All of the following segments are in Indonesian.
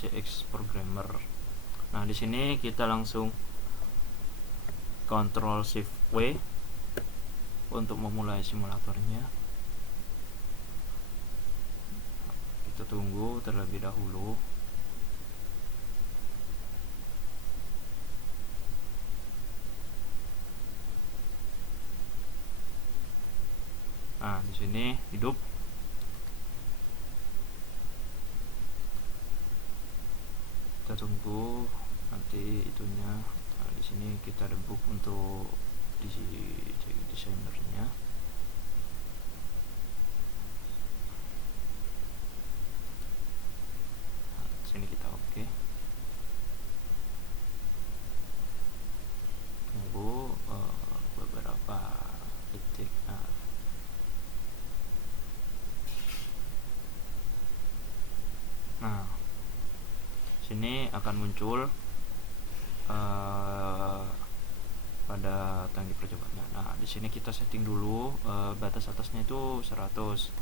CX Programmer. Nah, di sini kita langsung Ctrl Shift W untuk memulai simulatornya. Kita tunggu terlebih dahulu. Nah, di sini hidup. Kita tunggu nanti itunya. Nah, di sini kita debug untuk di desainernya. Nah, di sini kita oke. Tunggu beberapa detik. Nah, sini akan muncul pada tangki percobaan. Nah, di sini kita setting dulu batas atasnya itu 100.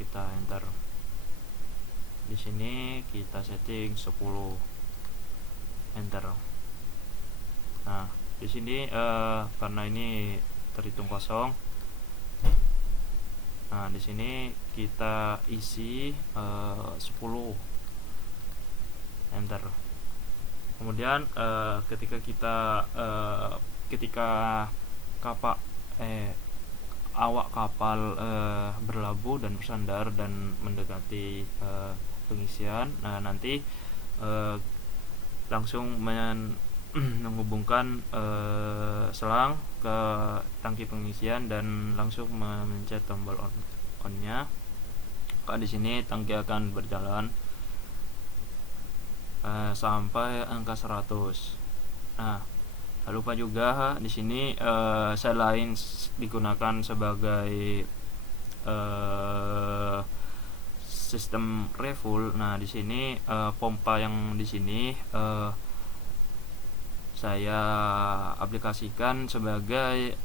Kita enter. Di sini kita setting 10. Enter. Nah, di sini karena ini terhitung kosong. Nah, di sini kita isi 10. Enter. Kemudian ketika awak kapal berlabuh dan bersandar dan mendekati pengisian, nah nanti langsung menghubungkan selang ke tangki pengisian dan langsung memencet tombol on-nya. Maka di sini tangki akan berjalan sampai angka 100. Nah, lupa juga di sini selain digunakan sebagai sistem refuel. Nah, di sini pompa yang di sini saya aplikasikan sebagai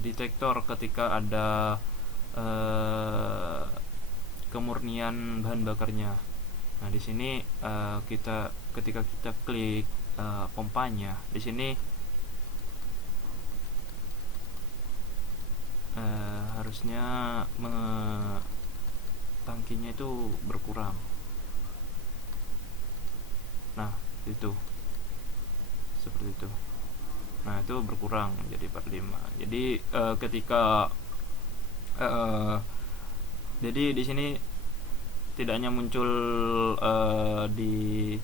detektor ketika ada kemurnian bahan bakarnya. Nah, di sini ketika kita klik pompanya, di sini harusnya tangkinya itu berkurang. Nah, itu seperti itu. Nah, itu berkurang jadi 45. Jadi jadi di sini tidak hanya muncul di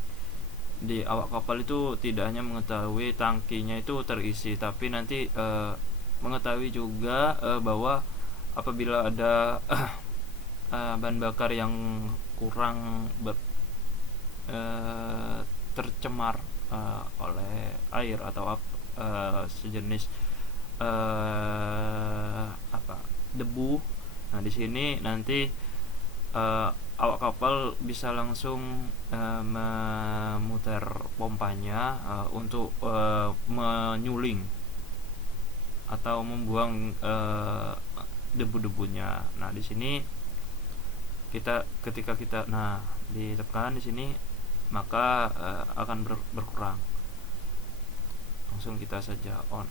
awak kapal itu tidak hanya mengetahui tangkinya itu terisi, tapi nanti mengetahui juga bahwa apabila ada bahan bakar yang kurang tercemar oleh air atau sejenis debu. Nah, di sini nanti awak kapal bisa langsung memutar pompanya untuk menyuling atau membuang debu-debunya. Nah, di sini ketika kita ditekan di sini, maka akan berkurang. Langsung kita saja on.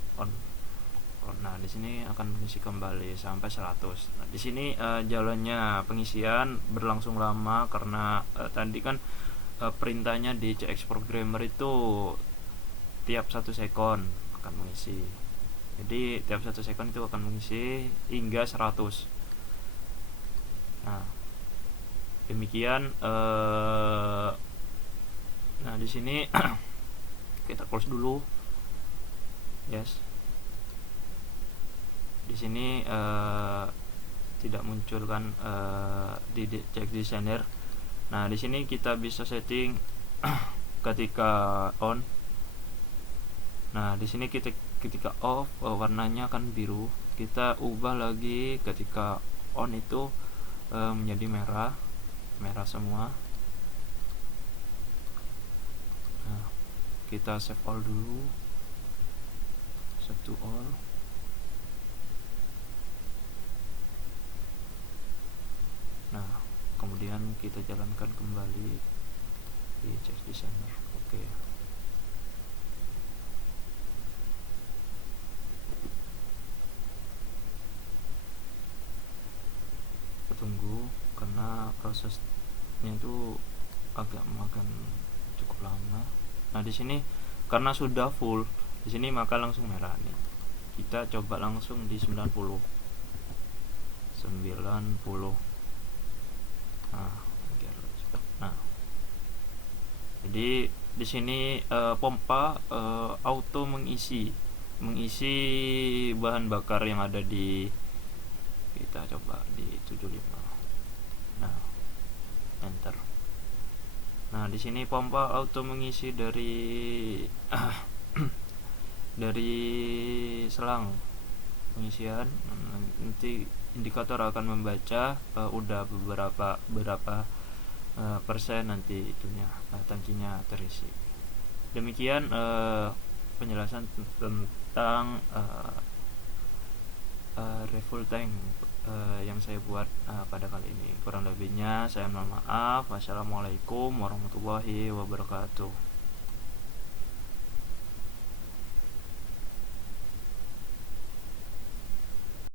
Nah, di sini akan mengisi kembali sampai 100. Nah, di sini jalannya pengisian berlangsung lama karena tadi kan perintahnya di CX Programmer itu tiap 1 sekon akan mengisi. Jadi tiap 1 sekon itu akan mengisi hingga 100. Nah, demikian. Nah, di sini kita close dulu. Yes. Di sini tidak muncul kan di CX Designer. Nah, di sini kita bisa setting ketika on. Nah, di sini ketika off warnanya akan biru. Kita ubah lagi ketika on itu menjadi merah semua. Nah, kita save all dulu. save to all. Nah, kemudian kita jalankan kembali di Check Designer. Oke. Kita tunggu karena prosesnya itu agak makan cukup lama. Nah, di sini karena sudah full di sini maka langsung merah nih. Kita coba langsung di 90. Nah, jadi di sini pompa auto mengisi bahan bakar yang ada di, kita coba di 75. Nah, enter. Nah, di sini pompa auto mengisi dari dari selang pengisian. Nanti indikator akan membaca udah berapa persen nanti itunya tangkinya terisi. Demikian penjelasan tentang refuel tank yang saya buat pada kali ini. Kurang lebihnya saya mohon maaf. Wassalamualaikum warahmatullahi wabarakatuh.